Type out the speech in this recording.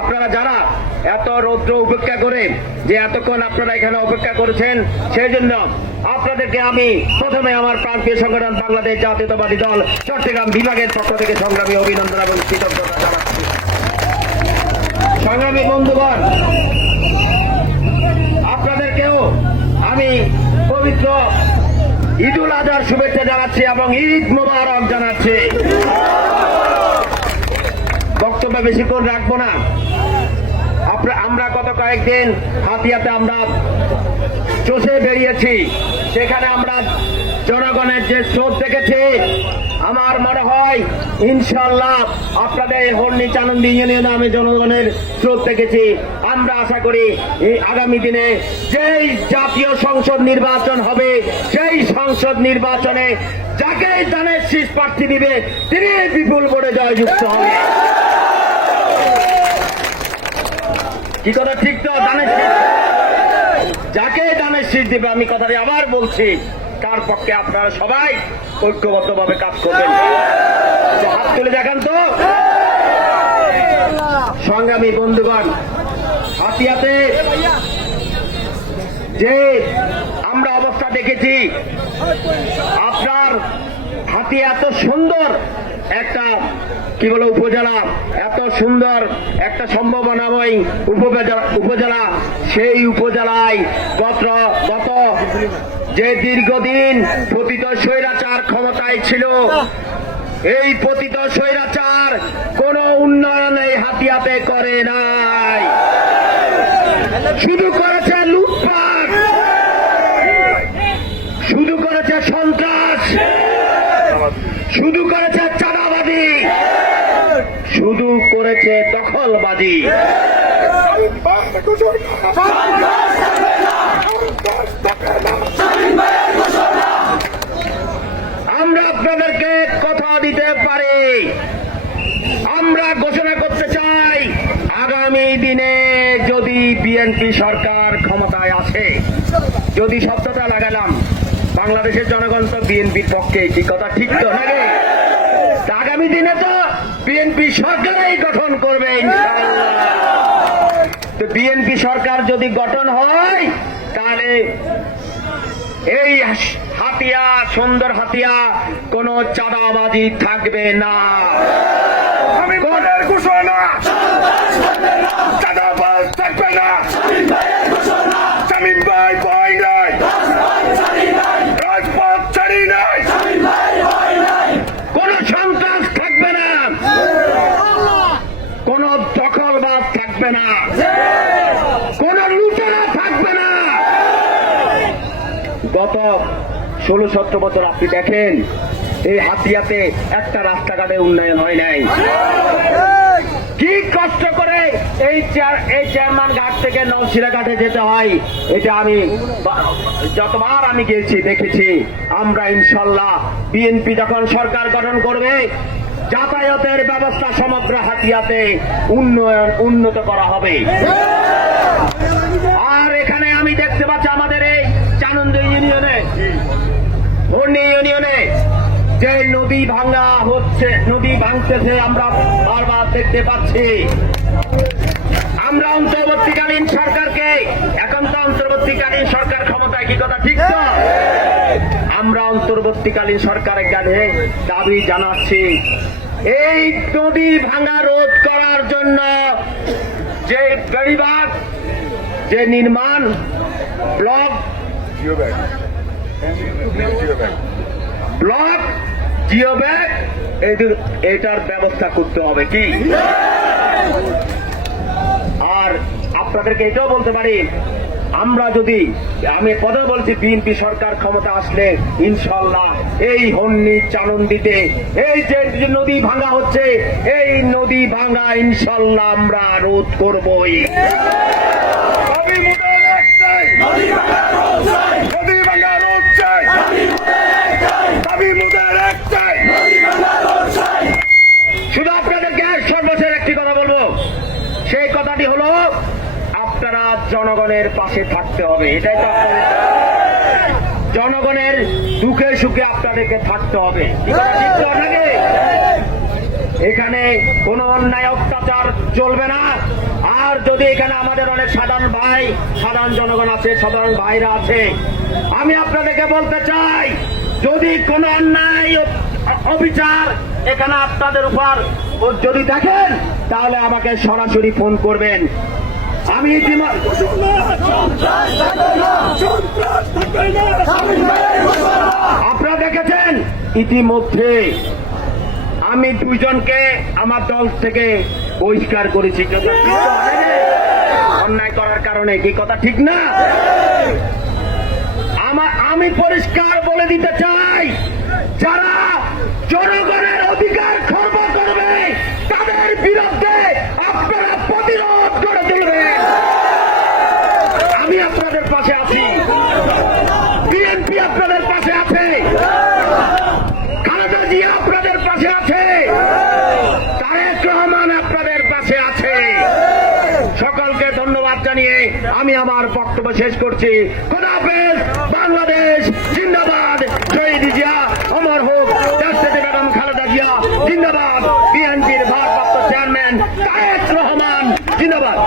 আপনারা যারা এত রৌদ্র উপেক্ষা করে যে এতক্ষণ আপনারা এখানে অপেক্ষা করেছেন, সেই জন্য আপনাদেরকে আমি প্রথমে আমার প্রান্তীয় সংগঠন বাংলাদেশ জাতীয়তাবাদী দল চট্টগ্রাম বিভাগের পক্ষ থেকে সংগ্রামী অভিনন্দন এবং কৃতজ্ঞতা জানাচ্ছি। সংগ্রামী বন্ধুগণ, আপনাদেরকেও আমি পবিত্র ঈদুল আজহার শুভেচ্ছা জানাচ্ছি এবং ঈদ মোবারক জানাচ্ছি। বক্তব্য বেশিক্ষণ রাখবো না। আমরা গত কয়েকদিন হাতিয়াতে আমরা চষে বেরিয়েছি, সেখানে আমরা জনগণের যে স্রোত দেখেছি, আমার মনে হয় ইনশাআল্লাহ আপনাদের হর্নি চানন্দি ইউনিয়নে আমি জনগণের স্রোত দেখেছি। আমরা আশা করি এই আগামী দিনে যেই জাতীয় সংসদ নির্বাচন হবে, সেই সংসদ নির্বাচনে যাকে ধানের শীষ প্রার্থী দিবে তিনি বিপুল ভোটে জয়যুক্ত হবে। কি কথা ঠিক তো? যাকে ধানের শীষ দিবে, আমি কথাটি আবার বলছি, তার পক্ষে আপনারা সবাই ঐক্যবদ্ধভাবে কাজ করবেন। হাত তুলে দেখান তো। সংগ্রামী বন্ধুগণ, হাতিয়াতে যে আমরা অবস্থা দেখেছি, আপনার হাতিয়া এত সুন্দর একটা কি বলে উপজেলা, এত সুন্দর একটা সম্ভাবনাময় উপজেলা, সেই উপজেলায় গত যে দীর্ঘদিন পতিত স্বৈরাচার ক্ষমতায় ছিল, এই পতিত স্বৈরাচার কোন উন্নয়ন এই হাতিয়াতে করে নাই, শুধু করেছে লুটপাট, শুধু করেছে সন্ত্রাস, শুধু করেছে চাঁদাবাজি, শুধু করেছে দখলবাজি। আমরা আপনাদেরকে কথা দিতে পারি, আমরা ঘোষণা করতে চাই, আগামী দিনে যদি বিএনপি সরকার ক্ষমতায় আসে, যদি শব্দটা লাগালাম, বাংলাদেশের জনগণ তো বিএনপির পক্ষে, কি কথা ঠিক তো নাকি? আগামী দিনে তো বিএনপি সরকারই গঠন করবে ইনশাআল্লাহ। তো বিএনপি সরকার যদি গঠন হয়, তাহলে এই হাতিয়া, সুন্দর হাতিয়া, কোন চাঁদাবাজি থাকবে না। আমি ভোটের ঘোষণা, চাঁদাবাজ থাকবে না। শামীম ভাই ভয় নাই, রাজপথ ছাড়ি নাই, কোন সন্ত্রাস থাকবে না, কোন দখলবাদ থাকবে না, কোন লুটেরা থাকবে না। গত 16-17 বছর আপনি দেখেন, এই হাতিয়াতে একটা রাস্তাঘাটে উন্নয়ন হয় নাই। কি কষ্ট করে এই চেয়ারম্যান ঘাট থেকে নলছিরা ঘাটে যেতে হয়, এটা আমি যতবার আমি গেছি দেখেছি। আমরা ইনশাল্লাহ বিএনপি যখন সরকার গঠন করবে, যাতায়াতের ব্যবস্থা সমগ্র হাতিয়াতে উন্নত করা হবে। আর এখানে আমি দেখতে পাচ্ছি আমাদের এই চানন্দি ইউনিয়নে, হর্নি ইউনিয়নে যে নদী ভাঙা হচ্ছে, নদী ভাঙতেছে, আমরা বারবার দেখতে পাচ্ছি। আমরা অন্তর্বর্তীকালীন সরকারকে, এখন তো অন্তর্বর্তীকালীন সরকার ক্ষমতায়, কি কথা ঠিক তো? আমরা অন্তর্বর্তীকালীন সরকারের কাছে দাবি জানাচ্ছি, এই নদী ভাঙা রোধ করার জন্য যে বেড়িবাঁধ, যে নির্মাণ, ব্লক জিও ব্যাগ, এটার ব্যবস্থা করতে হবে। কি আর আপনাদেরকে এটাও বলতে পারি, আমরা যদি, আমি কথা বলছি, বিএনপি সরকার ক্ষমতা আসলে ইনশাল্লাহ এই হর্নি চানন্দিতে এই যে নদী ভাঙা হচ্ছে, এই নদী ভাঙা ইনশাল্লাহ আমরা রোধ করবই। শুধু আপনাদেরকে সর্বশেষ একটি কথা বলবো, সেই কথাটি হলো, আপনারা জনগণের পাশে থাকতে হবে। এটাই তো জনগণের দুঃখে সুখে আপনাদেরকে থাকতে হবে। এখানে কোনো অন্যায় অত্যাচার চলবে না। আর যদি এখানে আমাদের অনেক সাধারণ ভাই, সাধারণ জনগণ আছে, সাধারণ ভাইরা আছে, আমি আপনাদেরকে বলতে চাই, যদি কোনো অন্যায় অবিচার এখানে আপনাদের উপর যদি দেখেন, তাহলে আমাকে সরাসরি ফোন করবেন। আমি আপনারা দেখেছেন ইতিমধ্যে আমি দুইজনকে আমার দল থেকে বহিষ্কার করেছি অন্যায় করার কারণে। কি কথা ঠিক না? আমি পরিষ্কার বলে দিতে চাই, যারা জনগণের অধিকার খর্ব করবে তাদের বিরুদ্ধে আপনারা প্রতিরোধ করে তুলবেন। আমি আপনাদের পাশে আছি, বিএনপি আপনাদের পাশে আছে, খালেদা জিয়া আপনাদের পাশে আছে, তারেক রহমান আপনাদের পাশে আছে। সকলকে ধন্যবাদ জানিয়ে আমি আমার বক্তব্য শেষ করছি। খোদা হাফেজ। বাংলাদেশ জিন্দাবাদ। শহীদ জিয়া অমর হোক। রাষ্ট্রপতি বেগম খালেদা জিয়া জিন্দাবাদ। বিএনপির ভারপ্রাপ্ত চেয়ারম্যান তারেক রহমান জিন্দাবাদ।